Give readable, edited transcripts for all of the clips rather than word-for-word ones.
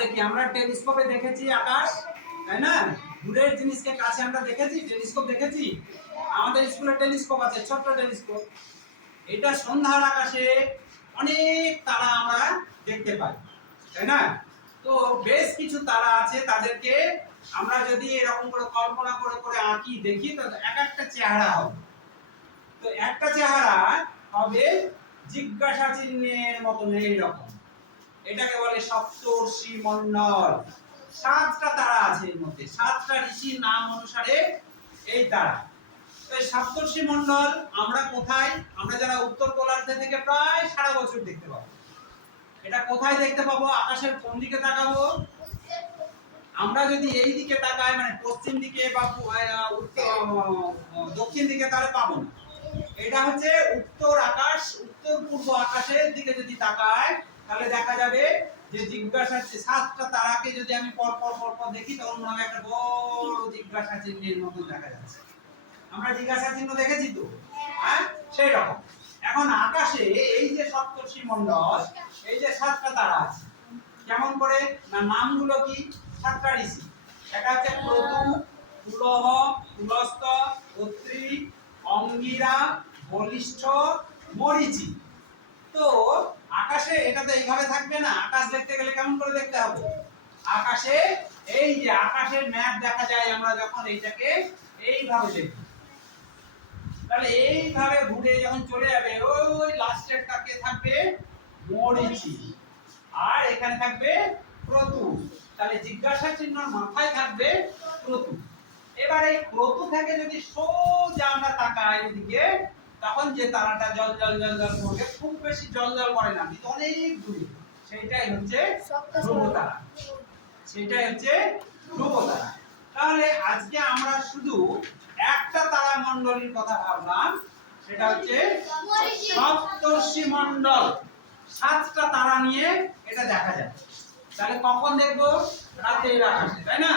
দেখি, আমরা টেলিস্কোপে দেখেছি আকাশ, তাই না? দূরের জিনিসকে কাছে আমরা দেখেছি, টেলিস্কোপ দেখেছি। আমাদের স্কুলে টেলিস্কোপ আছে, ছোট্ট টেলিস্কোপ। এটা সন্ধ্যার আকাশে অনেক তারা আমরা দেখতে পাই, তাই না? তো বেশ কিছু তারা আছে, তাদেরকে আমরা যদি এরকম করে কল্পনা করে করে আঁকি দেখি, তো এক একটা চেহারা হবে। তো একটা চেহারা হবে জিজ্ঞাসা চিহ্নের মতন এইরকম। এটাকে বলে সপ্তর্ষি মণ্ডল। 7টা তারা আছে এর মধ্যে, 7টা ঋষির নাম অনুসারে এই তারা। তো এই সপ্তর্ষি মণ্ডল আমরা কোথায়, আমরা যারা উত্তর গোলার্ধে থেকে প্রায় সারা বছর দেখতে পাবো। এটা কোথায় দেখতে পাবো? আকাশের কোন দিকে তাকাবো? আমরা যদি এই দিকে তাকাই, মানে পশ্চিম দিকে বা দক্ষিণ দিকে, তাহলে পাবো না। এটা হচ্ছে উত্তর আকাশ, উত্তর পূর্ব আকাশের দিকে যদি তাকাই, তাহলে দেখা যাবে যে জিজ্ঞাসা 7টা তারাকে যদি আমি পর পর দেখি, তখন মনে হয় একটা বড় জিজ্ঞাসা চিহ্নের মতো দেখা যাচ্ছে। আমরা জিজ্ঞাসা চিহ্ন দেখেছি তো, হ্যাঁ, সেই রকম। এখন আকাশে এই যে সপ্তর্ষি মণ্ডল, এই যে 7টা তারা আছে, কেমন করে না, নামগুলো কি? 7টা ঋষি। এটা হচ্ছে ক্রতু, পুলহ, পুলস্ত, অত্রি, অঙ্গিরা, বলিষ্ঠ, মরীচি। তো আকাশে এটা তো এইভাবে থাকবে না, আকাশ দেখতে গেলে কেমন করে দেখতে হবে? আকাশে এই যে আকাশের ম্যাপ দেখা যায়, আমরা যখন এইটাকে এইভাবে দেখি, তাহলে এইভাবে ঘুরে যখন চলে যাবে, ওই লাস্টেরটাকে থাকবে মরীচি, আর এখানে থাকবে ক্রতু। তাহলে জিজ্ঞাসা চিহ্নর মাথায় থাকবে ক্রতু। এবার এই ক্রতু থেকে যদি সোজা আমরা তাকাই এদিকে, তখন যে তারাটা জল জল জল জল করবে, খুব বেশি জল জল করে না, কিন্তু অনেক দূরে, সেইটাই হচ্ছে ধ্রুব তারা। সেটাই হচ্ছে ধ্রুব তারা। তাহলে আজকে আমরা শুধু একটা তারা মণ্ডলীর কথা ভাবলাম, সেটা হচ্ছে সপ্তর্ষি মণ্ডল। 7টা তারা নিয়ে এটা দেখা যায়। তাহলে কখন দেখবো? রাতের আকাশে, তাই না?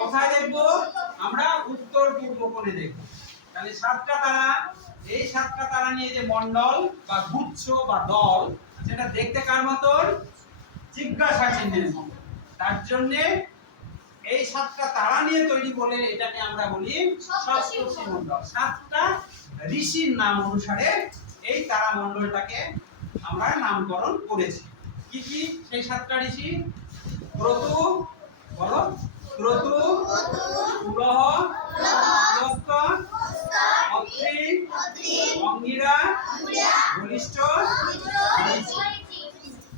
কোথায় দেখবো? আমরা উত্তর পূর্ব কোণে দেখবো। তাহলে 7টা তারা, এই 7টা তারা নিয়ে যে মণ্ডল বা গুচ্ছ বা দল, সেটা দেখতে কার মতন? জিজ্ঞাসা চিহ্নের মতো। তার জন্য এই 7টা তারা নিয়ে তৈরি বলে এটাকে আমরা বলি সপ্তর্ষি মণ্ডল। 7টা ঋষির নাম অনুসারে এই তারা মণ্ডলটাকে আমরা নামকরণ করেছি। কি কি সেই 7টা ঋষি? ক্রতু, বলো, ক্রতু, পুলহ, পুলস্ত, অত্রি, অঙ্গিরা, বলিষ্ঠ, মরীচি।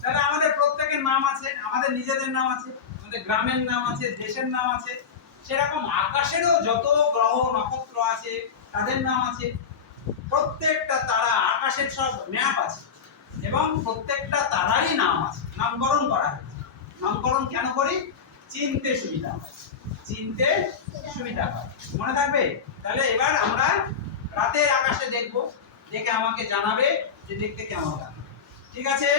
তাহলে আমাদের প্রত্যেকের নাম আছে, আমাদের নিজেদের নাম আছে, আমাদের গ্রামের নাম আছে, দেশের নাম আছে। সেরকম আকাশেরও যত গ্রহ নক্ষত্র আছে তাদের নাম আছে। প্রত্যেকটা তারা, আকাশের সব ম্যাপ আছে, এবং প্রত্যেকটা তারারই নাম আছে, নামকরণ করা হয়েছে। নামকরণ কেন করি? চিনতে সুবিধা হয়, চিনতে সুবিধা হয়। মনে থাকবে? তাহলে এবার আমরা রাতের আকাশে দেখবো, দেখে আমাকে জানাবে যে দেখতে কেমন লাগে। ঠিক আছে?